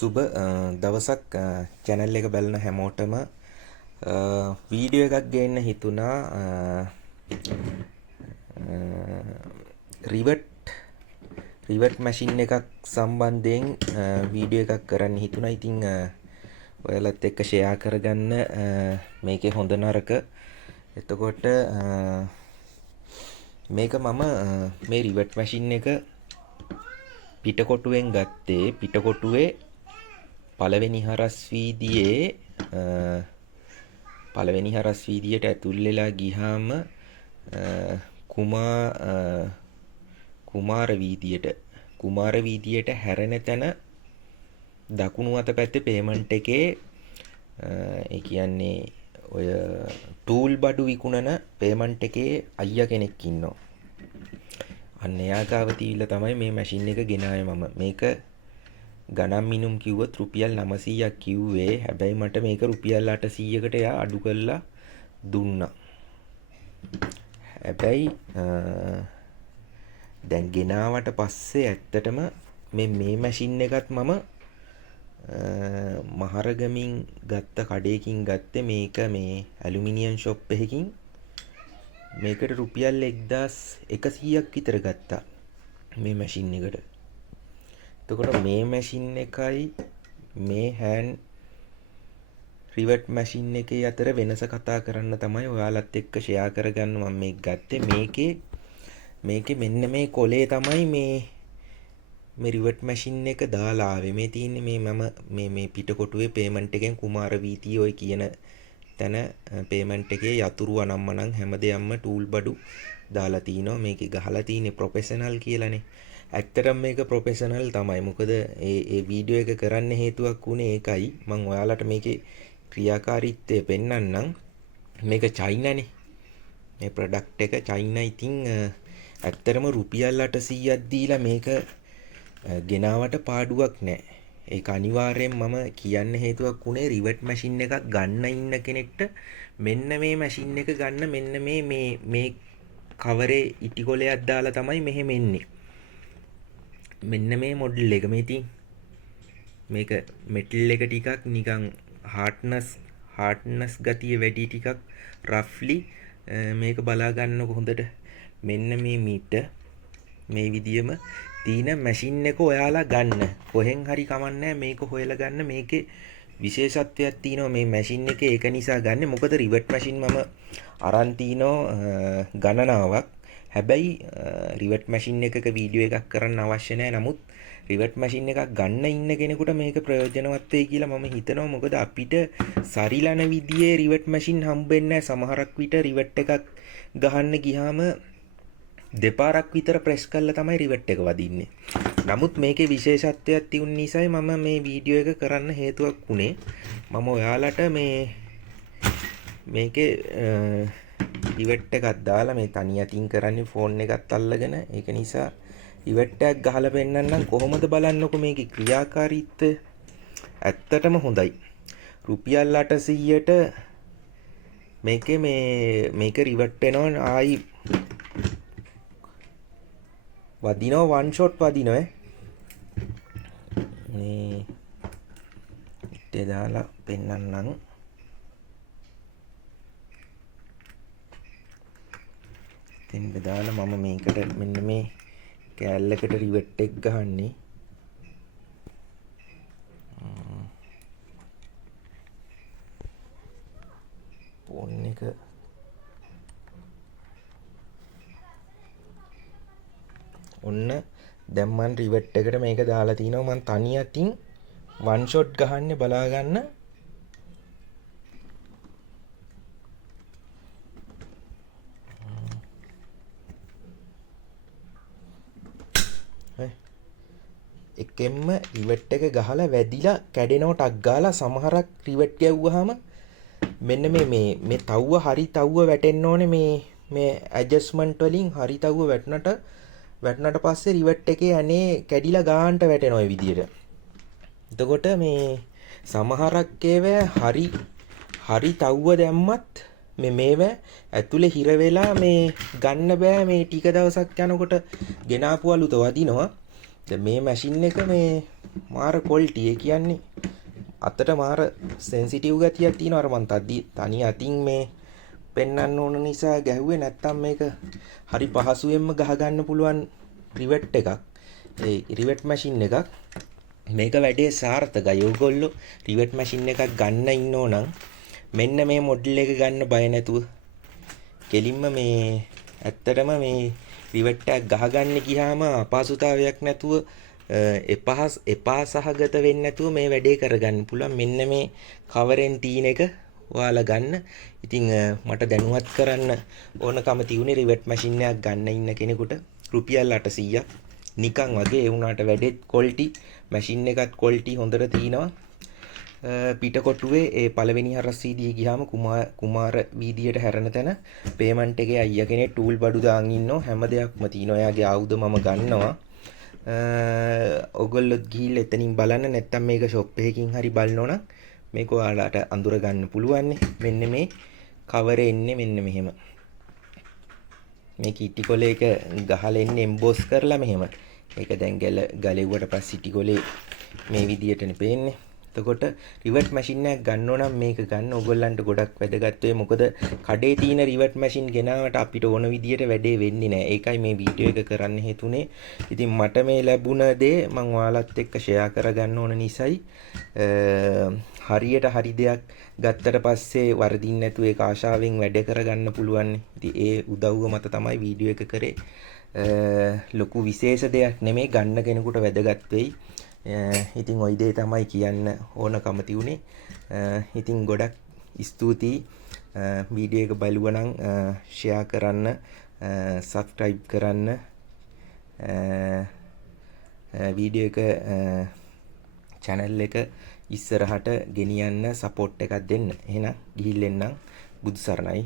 සුබ දවසක් channel එක බලන හැමෝටම වීඩියෝ එකක් ගේන්න හිතුණා රිවට් මැෂින් එකක් සම්බන්ධයෙන් වීඩියෝ එකක් කරන්න හිතුණා. ඉතින් ඔයාලත් එක්ක ෂෙයා කරගන්න මේකේ හොඳ නරක. එතකොට මේක මම මේ රිවට් මැෂින් එක පිටකොටුවෙන් ගත්තේ. පිටකොටුවේ පළවෙනි හරස් වීදියට ඇතුල් වෙලා ගියාම කුමාර වීදියට හැරෙන තැන දකුණු අත පැත්තේ පේමන්ට් එකේ ඒ කියන්නේ ඔය ටූල් බඩු විකුණන පේමන්ට් එකේ අයියා කෙනෙක් ඉන්නවා. අන්න එයා ගාව තියලා තමයි මේ මැෂින් එක ගෙනාවේ මම. මේක ගණන් මිනුම් කිව්වොත් රුපියල් 900ක් කිව්වේ. හැබැයි මට මේක රුපියල් 800කට එයා අඩු කරලා දුන්නා. හැබැයි දැන් ගෙනාවට පස්සේ ඇත්තටම මේ මැෂින් එකත් මම මහරගමින් ගත්ත කඩේකින් ගත්තේ. මේක මේ ඇලුමිනියම් ෂොප් එකකින් මේකට රුපියල් 1100ක් විතර ගත්තා මේ මැෂින් එකට. එතකොට මේ මැෂින් එකයි මේ හෑන්ඩ් රිවට් මැෂින් එකේ අතර වෙනස කතා කරන්න තමයි ඔයාලත් එක්ක ෂෙයා කරගන්න මම මේක ගත්තේ. මේකේ මෙන්න මේ කොලේ තමයි මේ රිවට් මැෂින් එක දාලා ආවේ. මේ තියෙන්නේ මේ පිටකොටුවේ පේමන්ට් එකෙන් කුමාර වීතිය ඔය කියන තැන පේමන්ට් එකේ යතුරු අනම්මනම් හැමදේම ටූල් බඩු දාලා තිනවා. මේකේ ගහලා තියෙන්නේ ප්‍රොෆෙෂනල් කියලානේ. ඇත්තටම මේක ප්‍රොෆෙෂනල් තමයි. මොකද ඒ වීඩියෝ එක කරන්න හේතුවක් උනේ ඒකයි. මම ඔයාලට මේකේ ක්‍රියාකාරීත්වය පෙන්වන්නම්. මේක චයිනානේ. මේ ප්‍රොඩක්ට් එක චයිනා. ඉතින් ඇත්තටම රුපියල් 800ක් දීලා මේක ගෙනාවට පාඩුවක් නැහැ. ඒක අනිවාර්යෙන් මම කියන්න හේතුවක් උනේ රිවට් මැෂින් එකක් ගන්න ඉන්න කෙනෙක්ට මෙන්න මේ මැෂින් එක ගන්න. මෙන්න මේ කවරේ ඉටිකොලයක් දාලා තමයි මෙහෙම එන්නේ. මෙන්න මේ මොඩල් එක මේ තියෙන. මේක මෙටල් එක ටිකක් නිකන් හાર્ඩ්නස් ගතිය වැඩි ටිකක් රෆ්ලි මේක බලා ගන්නකො හොඳට. මෙන්න මේ මීටර් මේ විදියම තියෙන මැෂින් එක ඔයාලා ගන්න. කොහෙන් හරි කමන්නේ මේක හොයලා ගන්න. මේකේ විශේෂත්වයක් තියෙනවා මේ මැෂින් එකේ. ඒක නිසා ගන්න. මොකද රිවට් මැෂින් මම අරන් තිනෝ ගණනාවක්. හැබැයි රිවට් මැෂින් එකක වීඩියෝ එකක් කරන්න අවශ්‍ය නැහැ. නමුත් රිවට් මැෂින් එකක් ගන්න ඉන්න කෙනෙකුට මේක ප්‍රයෝජනවත් වෙයි කියලා මම හිතනවා. මොකද අපිට සරිලන විදියේ රිවට් මැෂින් හම්බෙන්නේ නැහැ. සමහරක් විට රිවට් එකක් ගහන්න ගියාම දෙපාරක් විතර ප්‍රෙස් කරලා තමයි රිවට් එක වදින්නේ. නමුත් මේකේ විශේෂත්වයක් තියුන නිසායි මම මේ වීඩියෝ එක කරන්න හේතුවක් උනේ. මම ඔයාලට මේකේ රිවට් එකක් දාලා මේ තනි අතින් කරන්නේ ෆෝන් එකත් අල්ලගෙන. ඒක නිසා රිවට් එකක් ගහලා පෙන්නන්නම් කොහොමද බලන්නකො මේකේ ක්‍රියාකාරීත්වය. ඇත්තටම හොඳයි. රුපියල් 800ට මේක රිවට් වෙනවා. ආයි වදිනවා වන් ෂොට් වදිනවා. මේ ඉතින් දාලා පෙන්නන්නම්. ඉතින් දාලා මම මේකට මෙන්න මේ කෑල්ලකට රිවට් එක ගහන්නේ. ෆෝන් එක ඔන්න දැන් මම රිවට් එකට මේක දාලා තිනවා. මම තනි අතින් වන් ෂොට් ගහන්නේ බලා ගන්න. එකෙන්ම රිවට් එක ගහලා වැදිලා කැඩෙනව ටක් ගාලා. සමහරක් රිවට් ගැව්වහම මෙන්න මේ තව්ව හරි තව්ව වැටෙන්න ඕනේ. මේ ඇඩ්ජස්ට්මන්ට් වලින් හරි තව්ව වැටුණට පස්සේ රිවට් එකේ අනේ කැඩිලා ගානට වැටෙනවා ඒ විදියට. එතකොට මේ සමහරක් ඒවා හරි තව්ව දැම්මත් මේව ඇතුලේ හිර වෙලා මේ ගන්න බෑ. මේ ටික දවසක් යනකොට ගෙනාපු අලුත වදිනවා. දැන් මේ මැෂින් එක මාර ක්වොලිටි ඒ කියන්නේ අතට මාර සෙන්සිටිව් ගතියක් තියෙනවා. අර මං තනි අතින් මේ පෙන්වන්න ඕන නිසා ගැහුවේ. නැත්තම් මේක හරි පහසුවෙන්ම ගහ ගන්න පුළුවන් රිවෙට් එකක්. ඒ රිවෙට් මැෂින් එකක්. මේක වැඩේ සාර්ථකයි. ඔයගොල්ලෝ රිවෙට් මැෂින් එකක් ගන්න ඉන්නෝ නම් මෙන්න මේ මොඩල් එක ගන්න බය නැතුව කෙලින්ම මේ ඇත්තටම මේ රිවෙට් එකක් ගහගන්න ගියාම අපහසුතාවයක් නැතුව එපා සහගත වෙන්නේ නැතුව මේ වැඩේ කරගන්න පුළුවන්. මෙන්න මේ කවරෙන් තීන එක ඔයාලා ගන්න. ඉතින් මට දැනුවත් කරන්න ඕනකම තියුනේ රිවෙට් මැෂින් එකක් ගන්න ඉන්න කෙනෙකුට රුපියල් 800ක් නිකන් වගේ. ඒ වුණාට වැඩෙත් ක්වොලිටි මැෂින් එකත් ක්වොලිටි හොඳට තියෙනවා. පිටකොටුවේ ඒ පළවෙනි හරස් වීදියේ ගියාම කුමාර වීදියට හැරෙන තැන පේමන්ට් එකේ අයියා කෙනෙක් ටූල් බඩු දාන් ඉන්නවා. හැම දෙයක්ම තියෙනවා. එයාගේ ආයුධ මම ගන්නවා. ඔයගොල්ලොත් ගිහිල්ලා එතනින් බලන්න. නැත්තම් මේක ෂොප් එකකින් හරි බලනෝ නම් මේක ඔයාලට අඳුර ගන්න පුළුවන්. මෙන්න මේ කවරේ එන්නේ මෙන්න මෙහෙම. මේ කිටි කොලේ එක ගහලා එන්නේ එම්බෝස් කරලා මෙහෙම. ඒක දැන් ගලෙව්වට පස්සේ කිටි කොලේ මේ විදියටනේ පේන්නේ. එතකොට රිවර්ට් මැෂින් එකක් ගන්න ඕන නම් මේක ගන්න. ඕගොල්ලන්ට ගොඩක් වැදගත් වෙයි. මොකද කඩේ තියෙන රිවර්ට් මැෂින් ගෙනාවට අපිට ඕන විදියට වැඩේ වෙන්නේ නැහැ. ඒකයි මේ වීඩියෝ එක කරන්න හේතුනේ. ඉතින් මට මේ ලැබුණ දේ මම ඔයාලත් එක්ක ෂෙයා කරගන්න ඕන නිසායි. හරියට හරි දෙයක් ගත්තට පස්සේ වරදින්න නැතුව ඒක ආශාවෙන් වැඩ කරගන්න පුළුවන්. ඉතින් ඒ උදව්ව මත තමයි වීඩියෝ එක කරේ. ලොකු විශේෂ දෙයක් නෙමෙයි. ගන්න කෙනෙකුට වැදගත් වෙයි. ඉතින් ওই දේ තමයි කියන්න ඕනකම තියුනේ. ඉතින් ගොඩක් ස්තුතියි. වීඩියෝ එක බලුවා නම් ෂෙයා කරන්න, සබ්ස්ක්‍රයිබ් කරන්න. වීඩියෝ එක channel එක ඉස්සරහට ගෙනියන්න සපෝට් එකක් දෙන්න. එහෙනම් ගිහින් එන්නම්. බුදු සරණයි.